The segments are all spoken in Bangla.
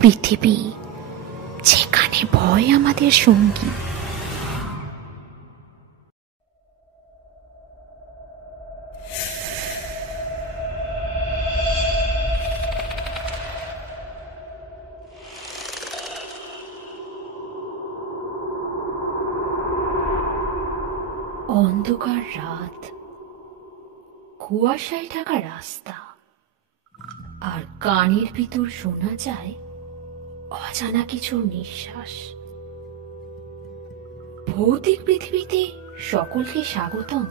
পৃথিবী যেখানে ভয় আমাদের সঙ্গী। অন্ধকার রাত, কুয়াশায় ঢাকা রাস্তা, আর কানের ভিতর শোনা যায় অজানা কিছু নিঃশ্বাস। ভৌতিক পৃথিবীতে সকলকে স্বাগতম।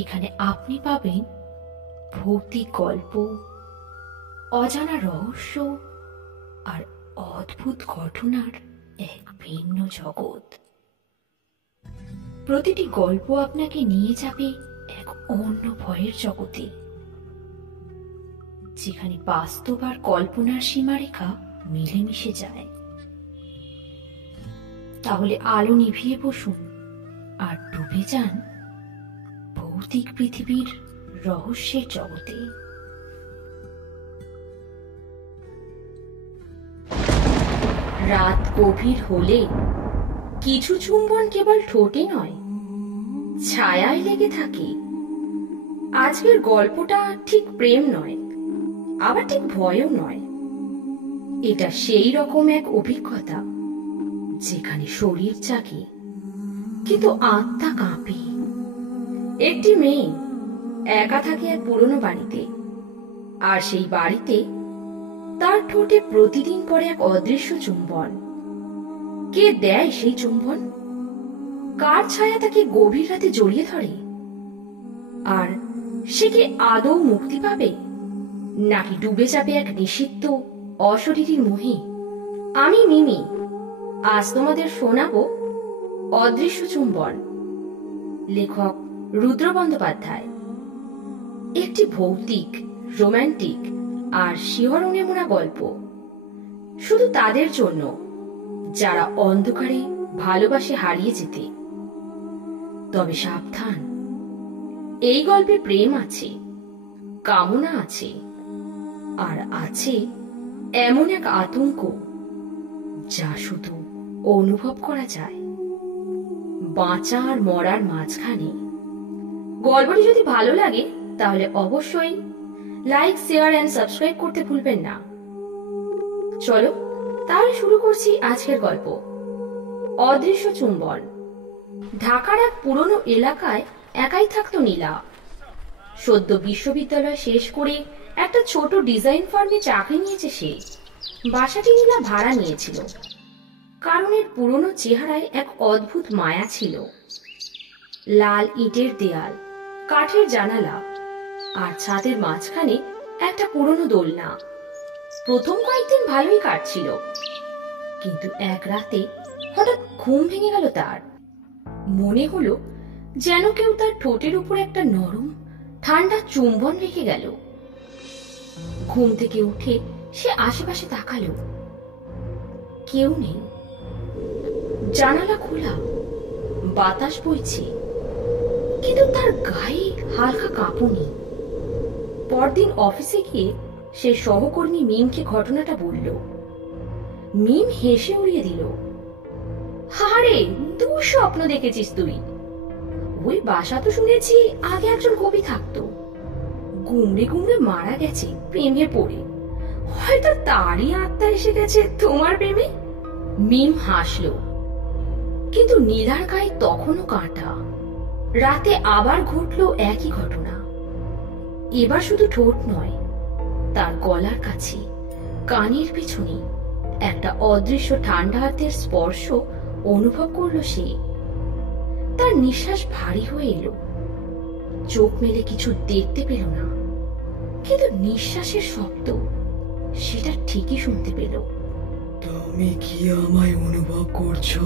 এখানে আপনি পাবেন ভৌতিক গল্প, অজানা রহস্য আর অদ্ভুত ঘটনার এক ভিন্ন জগৎ। প্রতিটি গল্প আপনাকে নিয়ে যাবে এক অন্য ভয়ের জগতে, যেখানে বাস্তব আর কল্পনার সীমারেখা মিলেমিশে যায়। তাহলে আলো নিভিয়ে বসুন আর ডুবে যান ভৌতিক পৃথিবীর রহস্যের জগতে। রাত গভীর হলে কিছু চুম্বন কেবল ঠোঁটে নয়, ছায়ায় লেগে থাকে। আজকের গল্পটা ঠিক প্রেম নয়, আবার ঠিক ভয়ও নয়। এটা সেই রকম এক অভিজ্ঞতা যেখানে শরীর জাগে কিন্তু আত্মা কাঁপে। একটি মেয়ে একা থাকে এক পুরনো বাড়িতে, আর সেই বাড়িতে তার ঠোঁটে প্রতিদিন পরে এক অদৃশ্য চুম্বন। কে দেয় সেই চুম্বন? কার ছায়া তাকে গভীর রাতে জড়িয়ে ধরে? আর সে কি আদৌ মুক্তি পাবে, নাকি ডুবে যাবে এক নিষিদ্ধ অশরীরীর মোহে? আমি মিমি, আজ তোমাদের শোনাবো অদৃশ্য চুম্বন। লেখক রুদ্র বন্দ্যোপাধ্যায়। একটি ভৌতিক, রোমান্টিক আর শিহরণে মোড়া গল্প, শুধু তাদের জন্য যারা অন্ধকারে ভালোবাসে হারিয়ে যেতে। তবে সাবধান, এই গল্পে প্রেম আছে, কামনা আছে, আর আছে এমন এক আতঙ্ক যা শুধু অনুভব করা যায় বাঁচা আর মরার মাঝখানে। গল্পটি যদি ভালো লাগে তাহলে অবশ্যই লাইক, শেয়ার এন্ড সাবস্ক্রাইব করতে ভুলবেন না। চলো তাহলে শুরু করছি আজকের গল্প, অদৃশ্য চুম্বন। ঢাকার এক পুরনো এলাকায় একাই থাকতো নীলা। সদ্য বিশ্ববিদ্যালয় শেষ করে একটা ছোট ডিজাইন ফার্মে চাকরি নিয়েছে সে। বাসাটি নীলা ভাড়া নিয়েছিল কারণ এর পুরনো চেহারায় এক অদ্ভুত মায়া ছিল। লাল ইটের দেয়াল, কাঠের জানালা, আর ছাদের মাঝখানে একটা পুরনো দোলনা। প্রথম কয়েকদিন ভালোই কাটছিল, কিন্তু এক রাতে হঠাৎ ঘুম ভেঙে গেল তার। মনে হলো যেন কেউ তার ঠোঁটের উপর একটা নরম ঠান্ডা চুম্বন রেখে গেল। ঘুম থেকে উঠে সে আশেপাশে তাকালো, কেউ নেই। জানালা খোলা, বাতাস বইছে, কিন্তু তার গায়ে হালকা কাঁপুনি। পরদিন অফিসে গিয়ে সে সহকর্মী মিমকে ঘটনাটা বলল। মিম হেসে উড়িয়ে দিল, হারে দুঃস্বপ্ন দেখেছিস তুই। ওই বাসা তো শুনেছি আগে একজন কবি থাকতো, গুমড়ে গুমড়ে মারা গেছে প্রেমে পড়ে, হয়তো তারই আত্মা এসে গেছে তোমার প্রেমে। মিম হাসলো, কিন্তু নীলার গায়ে তখনও কাঁটা। রাতে আবার ঘটলো একই ঘটনা। এবার শুধু ঠোঁট নয়, তার গলার কাছে, কানের পিছনে একটা অদৃশ্য ঠান্ডা হাতের স্পর্শ অনুভব করলো সে। তার নিঃশ্বাস ভারী হয়ে এলো। চোখ মেলে কিছু দেখতে পেল না, কিন্তু নিঃশ্বাসের শব্দ সেটা ঠিকই শুনতে পেল। তুমি কি আমায় অনুভব করছো?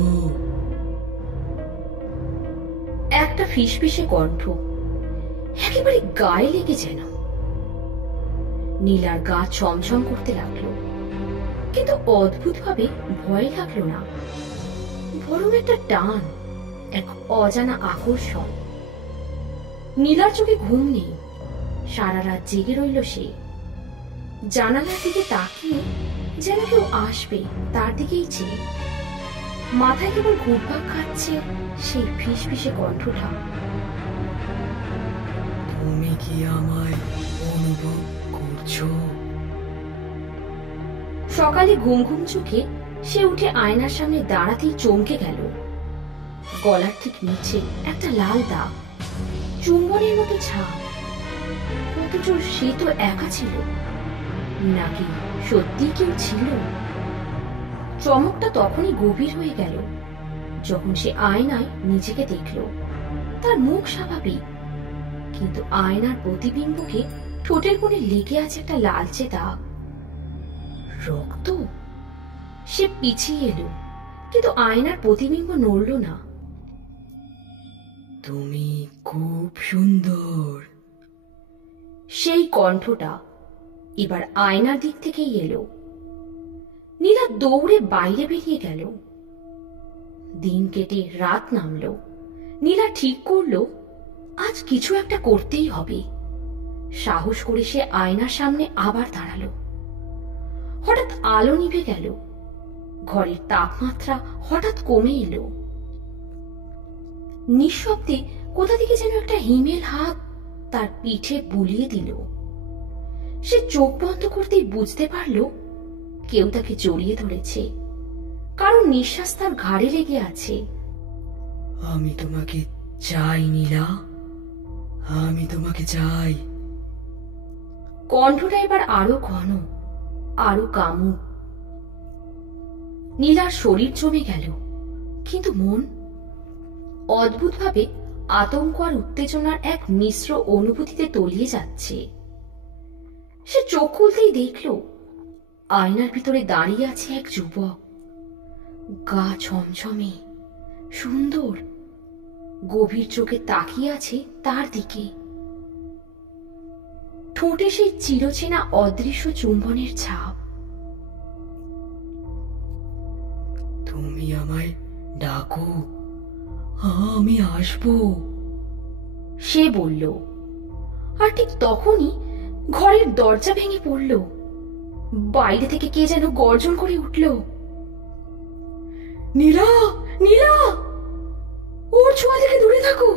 একটা ফিসফিসে কণ্ঠ, একেবারে গায়ে লেগে যেন। নীলার গা ছমছম করতে লাগলো, কিন্তু অদ্ভুত ভাবে ভয় লাগলো না, বরং একটা টান, এক অজানা আকর্ষণ। নীলার চোখে ঘুম নেই, সারা রাত জেগে রইল সে। জানালার দিকে তাকিয়ে যেন কেউ আসবে তার দিকেই চেয়ে। মাথায় কেবল ঘুরপাক খাচ্ছে সেই ফিসফিসে কণ্ঠটা। তুমি কি আমায় অনুভব করছো? সকালে ঘুম ঘুম চোখে সে উঠে আয়নার সামনে দাঁড়াতেই চমকে গেল। গলার ঠিক নিচে একটা লাল দাগ, চুম্বনের মতো ছাপ। অথচ সে তো একা ছিল, নাকি সত্যি কেউ ছিল? চমকটা তখনই গভীর হয়ে গেল যখন সে আয়নায় নিজেকে দেখল। তার মুখ স্বাভাবিক, কিন্তু আয়নার প্রতিবিম্বকে ঠোঁটের কোণে লেগে আছে একটা লালচে দাগ। রক্ত? সে পিছিয়ে এলো, কিন্তু আয়নার প্রতিবিম্ব নড়ল না। তুমি খুব সুন্দর। সেই কণ্ঠটা এবার আয়নার দিক থেকেই এলো। নীলা দৌড়ে বাইরে বেরিয়ে গেল। দিন কেটে রাত নামলো। নীলা ঠিক করলো আজ কিছু একটা করতেই হবে। সাহস করে সে আয়নার সামনে আবার দাঁড়ালো। হঠাৎ আলো নিভে গেল। ঘরের তাপমাত্রা হঠাৎ কমে এলো। নিঃশব্দে কোথা থেকে যেন একটা হিমেল হাত তার পিঠে বুলিয়ে দিল। সে চোখ বন্ধ করতেই বুঝতে পারল কেউ তাকে জড়িয়ে ধরেছে, কারণ নিঃশ্বাস তার ঘাড়ে লেগে আছে। আমি তোমাকে চাই নীলা, আমি তোমাকে চাই। কণ্ঠটা এবার আরো ঘন, আরো কামুক। নীলার শরীর জমে গেল, কিন্তু মন অদ্ভুতভাবে আতঙ্ক আর উত্তেজনার এক মিশ্র অনুভূতিতে তলিয়ে যাচ্ছে। সে চোখ খুলতেই দেখল আয়নার ভিতরে দাঁড়িয়ে আছে এক যুবক। গা ছমছমে, সুন্দর, গভীর চোখে তাকিয়ে আছে তার দিকে। ঠোঁটে সেই চিরচেনা অদৃশ্য চুম্বনের ছাপ। তুমি আমায় ডাকো, আমি আসবো, সে বলল। আর ঠিক তখনই ঘরের দরজা ভেঙে পড়ল। বাইরে থেকে কে যেন গর্জন করে উঠল, নীলা, নীলা, ওর ছোঁয়া থেকে দূরে থাকো,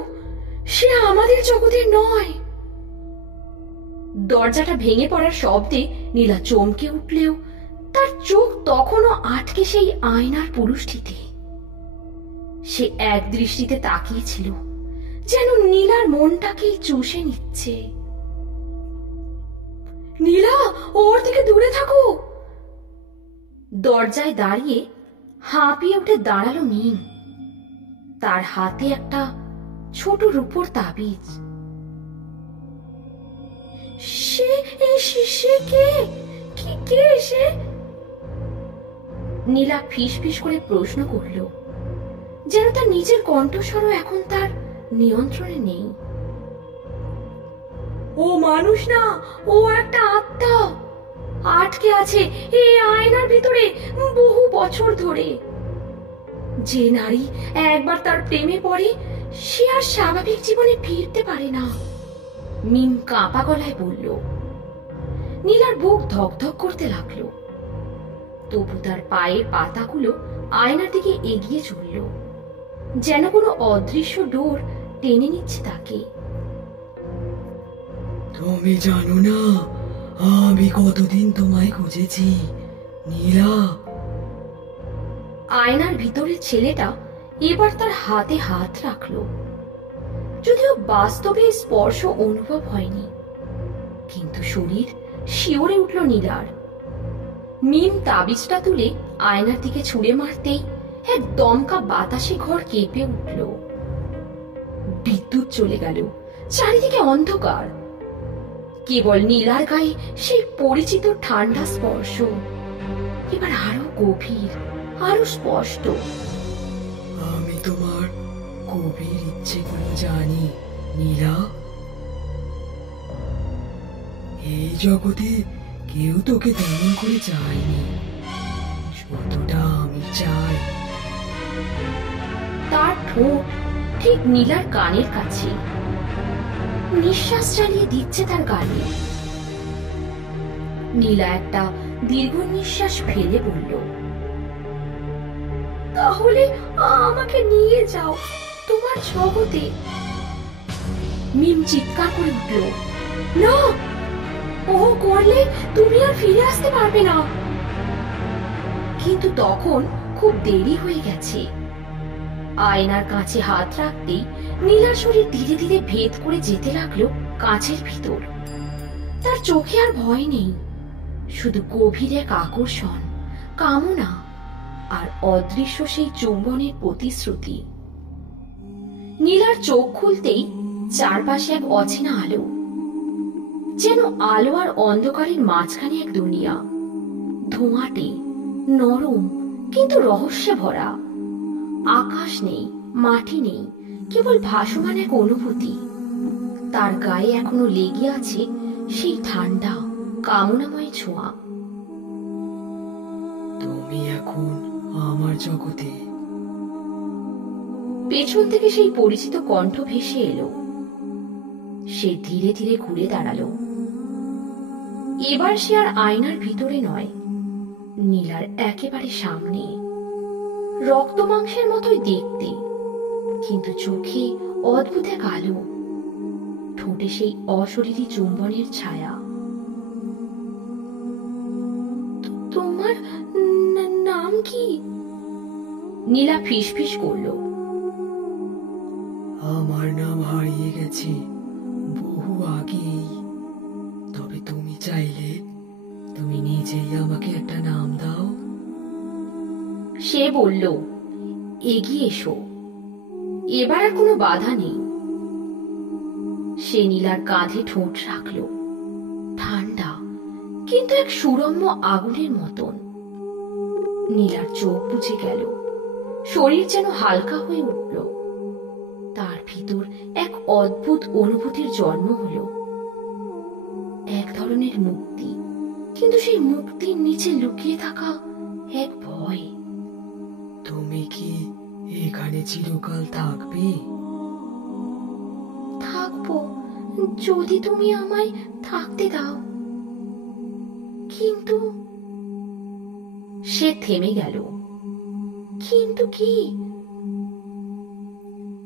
সে আমাদের জগতের নয়। দরজাটা ভেঙে পড়ার শব্দে নীলা চমকে উঠলেও তার চোখ তখনও আটকে সেই আয়নার পুরুষটিতে। সে এক দৃষ্টিতে তাকিয়েছিল, যেন নীলার মনটাকেই চুষে নিচ্ছে। নীলা, ওর থেকে দূরে থাকো। দরজায় দাঁড়িয়ে হাঁপিয়ে উঠে দাঁড়ালো মিম। তার হাতে একটা ছোট রূপোর তাবিজ। সে সে কে? কে সে? নীলা ফিস ফিস করে প্রশ্ন করল, যেন তার নিজের কণ্ঠস্বরও এখন তার নিয়ন্ত্রণে নেই। ও মানুষ না, ও একটা আত্মা, আটকে আছে এই আয়নার ভিতরে বহু বছর ধরে। যে নারী একবার তার প্রেমে পড়ে সে আর স্বাভাবিক জীবনে ফিরতে পারে না। মিম কাঁপা গলায় বলল। নীলার বুক ধকধক করতে লাগলো, তবু তার পায়ের পাতাগুলো আয়নার দিকে এগিয়ে চলল, যেন কোনো অদৃশ্য ডোর টেনে নিচ্ছে তাকে। তুমি জানো না আমি কতদিন তোমায় খুঁজেছি নীলা। আয়নার ভিতরের ছেলেটা এবার তার হাতে হাত রাখলো। যদিও বাস্তবে স্পর্শ অনুভব হয়নি, কিন্তু শরীর শিওরে উঠল নীলার। মিম তাবিজটা তুলে আয়নার দিকে ছুঁড়ে মারতেই এক দমকা বাতাসে ঘর কেঁপে উঠল। বিদ্যুৎ চলে গেল, চারিদিকে অন্ধকার। কেবল নীলার গায়ে সেই পরিচিত ঠান্ডা স্পর্শ, এবার আরো গভীর, আরো স্পষ্ট। আমি তোমার গভীর ইচ্ছেগুলো জানি নীলা। এই জগতে কেউ তোকে তেমন করে চায়নি যতটা আমি চাই। তার ঠোঁট ঠিক নীলার কানের কাছে, নিঃশ্বাস চালিয়ে দিচ্ছে তার গালে। নীলা একটা দীর্ঘ নিঃশ্বাস ফেলে বলল, তাহলে আমাকে নিয়ে যাও তোমার জগতে। মিম চিৎকার করে উঠল, না, ও করলে তুমি আর ফিরে আসতে পারবে না। কিন্তু তখন খুব দেরি হয়ে গেছে। আয়নার কাছে হাত রাখতেই নীলার শরীর ধীরে ধীরে ভেদ করে যেতে লাগলো কাঁচের ভিতর। তার চোখে আর ভয় নেই, শুধু গভীর এক আকর্ষণ, কামনা আর অদৃশ্য সেই চুম্বনের প্রতিশ্রুতি। নীলার চোখ খুলতেই চারপাশে এক অচেনা আলো, যেন আলো আর অন্ধকারের মাঝখানে এক দুনিয়া, ধোঁয়াটে, নরম কিন্তু রহস্যে ভরা। আকাশ নেই, মাটি নেই, কেবল ভাসমান এক অনুভূতি। তার গায়ে এখনো লেগে আছে সেই ঠান্ডা কামনাময় ছোঁয়া। তুমি এখন আমার জগতে। পেছন থেকে সেই পরিচিত কণ্ঠ ভেসে এলো। সে ধীরে ধীরে ঘুরে দাঁড়ালো। এবার সে আর আয়নার ভিতরে নয়, নীলার একেবারে সামনে। রক্ত মাংসের মতোই দেখতে, কিন্তু চোখে অদ্ভুত এক আলো, ঠোঁটে সেই অশরীরী চুম্বনের ছায়া। তোমার নাম কি? নীলা ফিসফিস করল। আমার নাম হারিয়ে গেছে বহু আগেই, তবে তুমি চাইলে তুমি নিজেই আমাকে একটা নাম দাও। সে বলল, এগিয়ে এসো। এবার আর কোনো বাধা নেই। সে নীলার কাঁধে ঠোঁট রাখল, ঠান্ডা কিন্তু এক সুরম্য আগুনের মতন। নীলার চোখ বুজে গেল, শরীর যেন হালকা হয়ে উঠল। তার ভিতর এক অদ্ভুত অনুভূতির জন্ম হলো, এক ধরনের মুক্তি, কিন্তু সেই মুক্তির নিচে লুকিয়ে থাকা এক ভয়। তুমি কি এখানে চিরকাল থাকবে? থাকবো, যদি তুমি আমায় থাকতে দাও। কিন্তু সে থেমে গেল। কিন্তু কি?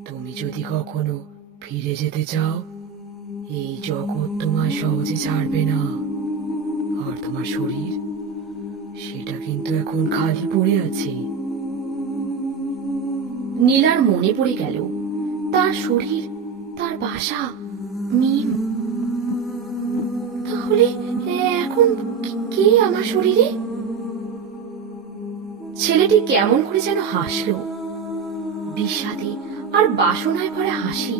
তুমি যদি কখনো ফিরে যেতে চাও, এই জগৎ তোমায় সহজে ছাড়বে না। আর তোমার শরীর, সেটা কিন্তু এখন খালি পড়ে আছে। নীলার মনে পড়ে গেল তার শরীর, তার বাসা, মিম। তাহলে এখন কে আমার শরীরে? ছেলেটি কেমন করে যেন হাসলো, বিষাদে আর বাসনায় ভরা হাসি।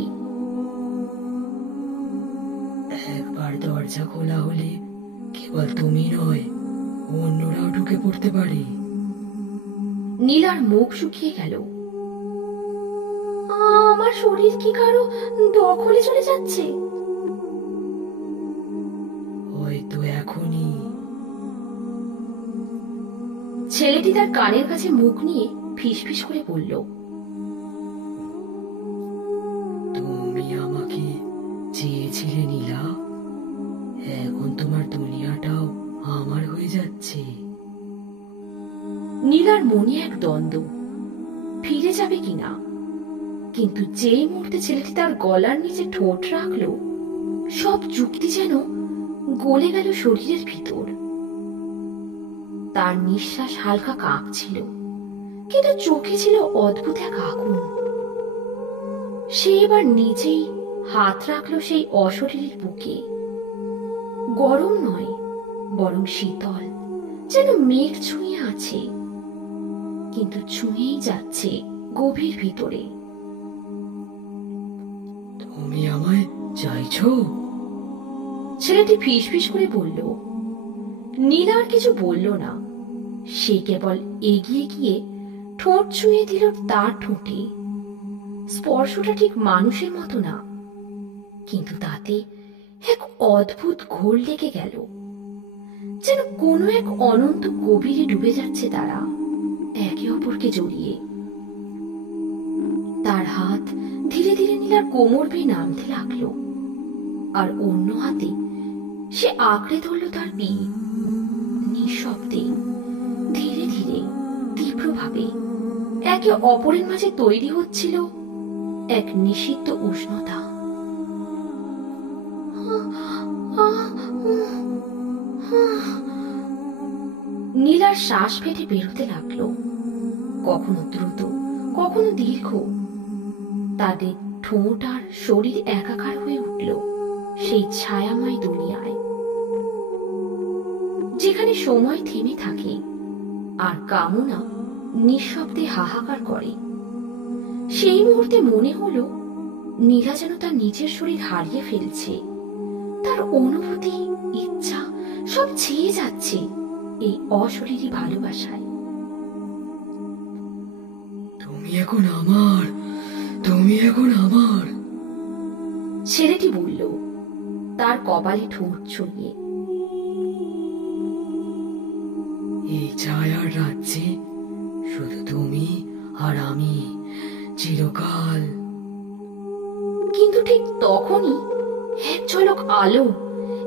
একবার দরজা খোলা হলে কেবল তুমি নয়, অন্যরাও ঢুকে পড়তে পারে। নীলার মুখ শুকিয়ে গেল। আমার শরীর কি কারো দখলে চলে যাচ্ছে? হয়তো এখনই। ছেলেটি তার কানের কাছে মুখ নিয়ে ফিসফিস করে বলল, তুমি আমাকে চেয়েছিলে নীলা, এখন তোমার দুনিয়াটাও আমার হয়ে যাচ্ছে। নীলার মনে এক দ্বন্দ্ব, ফিরে যাবে কিনা। কিন্তু যে মুহূর্তে ছেলেটি তার গলার নিচে ঠোঁট রাখলো, সব যুক্তি যেন গলে গেল শরীরের ভিতর। তার নিঃশ্বাস হালকা কাঁপছিল, কিন্তু চোখে ছিল অদ্ভুত এক আগুন। সে এবার নিজেই হাত রাখলো সেই অশরীরীর বুকে। গরম নয়, বরং শীতল, যেন মেঘ ছুঁয়ে আছে, কিন্তু ছুঁয়েই যাচ্ছে গভীর ভিতরে। তুমি আমায় চাইছো? ছেলেটি ফিসফিস করে বলল। নীলা আর কিছু বলল না। সে কেবল এগিয়ে গিয়ে ঠোঁট ছুঁয়ে দিল তার ঠোঁটে। স্পর্শটা ঠিক মানুষের মতো না, কিন্তু তাতে এক অদ্ভুত ঘোর লেগে গেল, যেন কোনো এক অনন্ত গভীরে ডুবে যাচ্ছে তারা, একে অপরকে জড়িয়ে। তার হাত ধীরে ধীরে নীলার কোমর বেয়ে নামতে লাগলো, আর অন্য হাতে সে আঁকড়ে ধরল তার পিঠ। নিঃশব্দে, ধীরে ধীরে, তীব্রভাবে একে অপরের মাঝে তৈরি হচ্ছিল এক নিষিদ্ধ উষ্ণতা। নীলার শ্বাস ফেটে বেরোতে লাগলো, কখনো দ্রুত, কখনো দীর্ঘ। তাদের ঠোঁট আর শরীর একাকার হয়ে উঠল সেই ছায়াময় দুনিয়ায়, যেখানে সময় থেমে থাকে আর কামনা নিঃশব্দে হাহাকার করে। সেই মুহূর্তে মনে হলো নীলা যেন তার নিজের শরীর হারিয়ে ফেলছে, তার অনুভূতি, ইচ্ছা সব ছেয়ে যাচ্ছে এই অশরীরী ভালোবাসায়। তুমি এখন আমার, তুমি এখন আমার, ছেলেটি বলল, তার কপালে ঠোঁট ছড়িয়ে। এই ছায়ার রাজ্যে শুধু তুমি আর আমি, চিরকাল। কিন্তু ঠিক তখনই এক ঝলক আলো,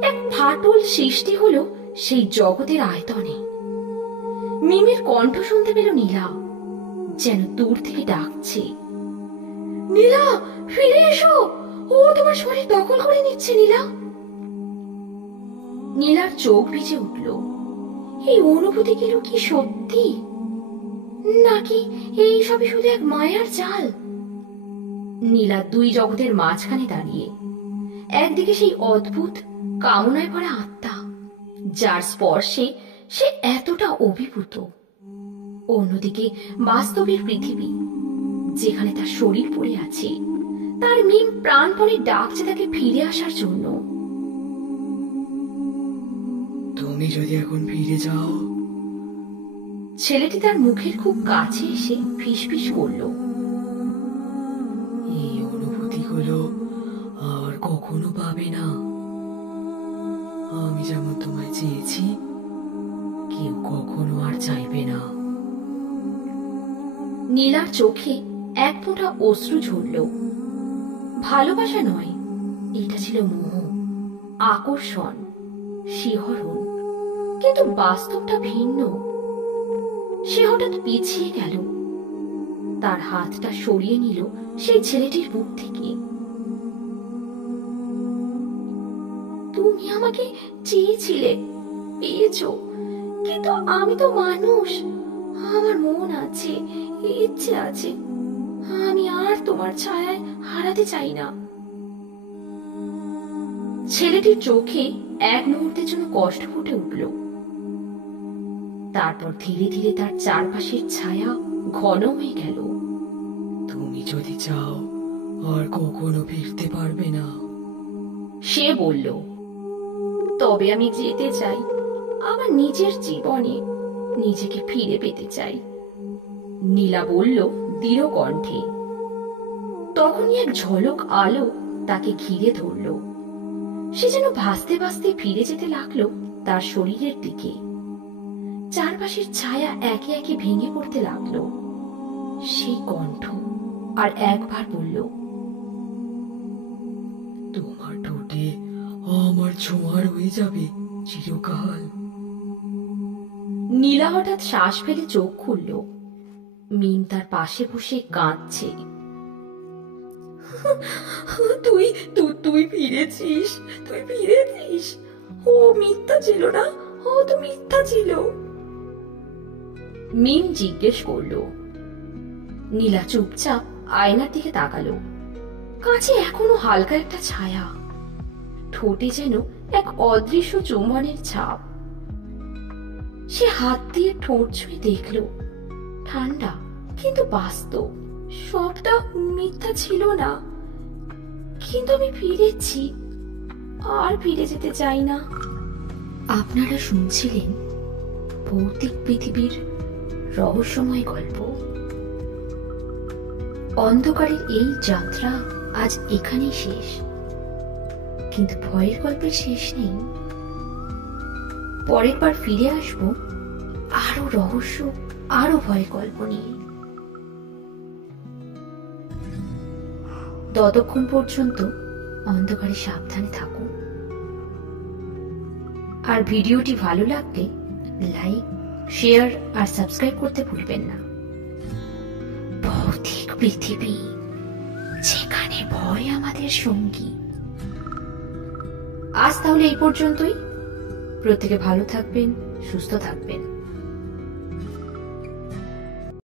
এক ফাটল সৃষ্টি হলো সেই জগতের আয়তনে। মিমের কণ্ঠ শুনতে পেল নীলা, যেন দূর থেকে ডাকছে, নীলা ফিরে এসো, ও তোমার শরীর দখল করে নিচ্ছে নীলা। নীলার চোখ ভিজে উঠল। এই অনুভূতিগুলো কি সত্যি, নাকি এই সবই শুধু এক মায়ার জাল? নীলা দুই জগতের মাঝখানে দাঁড়িয়ে, একদিকে সেই অদ্ভুত কামনায় ভরা আত্মা, যার স্পর্শে সে এতটা অভিভূত, অন্যদিকে বাস্তবের পৃথিবী, যেখানে তার শরীর পড়ে আছে, তার মিম প্রাণপণে ডাকছে তাকে ফিরে আসার জন্য। তুমি যদি এখন ফিরে যাও। ছেলেটি তার মুখের খুব কাছে এসে ফিসফিস করল, এই অনুভূতিগুলো আর কখনো পাবে না। আমি যেমন তোমায় চেয়েছি, কেউ কখনো আর চাইবে না। নীলার চোখে এক ফোঁটা অশ্রু ঝরল। ভালোবাসা নয়, এটা ছিল মোহ, আকর্ষণ, শিহরণ। কিন্তু বাস্তবটা ভিন্ন। সে হঠাৎ পিছিয়ে গেল, তার হাতটা সরিয়ে নিল সেই ছেলেটির বুক থেকে। তুমি আমাকে চেয়েছিলে, পেয়েছো, কিন্তু আমি তো মানুষ, আমার মন আছে, ইচ্ছে আছে। আমি আর তোমার ছায়ায় হারাতে চাই না। ছেলেটির চোখে এক মুহূর্তের জন্য কষ্ট ফুটে উঠল। তারপর ধীরে ধীরে তার চারপাশের ছায়া ঘন হয়ে গেল। তুমি যদি চাও আর কখনো ফিরতে পারবে না, সে বলল। তবে আমি যেতে চাই, আমার নিজের জীবনে নিজেকে ফিরে পেতে চাই, নীলা বলল দৃঢ় কণ্ঠে। তখনই এক ঝলক আলো তাকে ঘিরে ধরল। সে যেন ভাসতে ভাসতে ফিরে যেতে লাগলো তার শরীরের দিকে। চারপাশের ছায়া একে একে ভেঙে পড়তে লাগলো। সেই কণ্ঠ আর একবার বলল, তোমার ঠোঁটে আমার ছোঁয়া রয়ে যাবে চিরকাল। নীলা হঠাৎ শ্বাস ফেলে চোখ খুলল। মিম তার পাশে বসে কাঁদছে। তুই তুই তুই ফিরেছিস, তুই ফিরেছিস। ও মিথ্যা ছিল না, ও তো মিথ্যা ছিল। মিম জিজ্ঞেস করলো। নীলা চুপচাপ আয়নার দিকে তাকালো। কাছে এখনো হালকা একটা ছায়া, ঠোঁটে যেন এক অদৃশ্য চুম্বনের ছাপ। সে হাত দিয়ে ঠোঁট ছুঁয়ে দেখল, ঠান্ডা কিন্তু বাস্তব। সবটা মিথ্যা ছিল না, কিন্তু আমি ফিরেছি, আর ফিরে যেতে চাই না। আপনারা শুনছিলেন ভৌতিক পৃথিবীর রহস্যময় গল্প। অন্ধকারের এই যাত্রা আজ এখানেই শেষ, কিন্তু ভয়ের গল্পের শেষ নেই। পরের বার ফিরে আসবো আরো রহস্য, আরো ভয়ের গল্প নিয়ে। ততক্ষণ পর্যন্ত অন্ধকারে সাবধানে থাকুন। আর ভিডিওটি ভালো লাগলে লাইক, শেয়ার আর সাবস্ক্রাইব করতে ভুলবেন না। ভৌতিক পৃথিবী, যেখানে ভয় আমাদের সঙ্গী। আজ তাহলে এই পর্যন্তই। প্রত্যেকে ভালো থাকবেন, সুস্থ থাকবেন।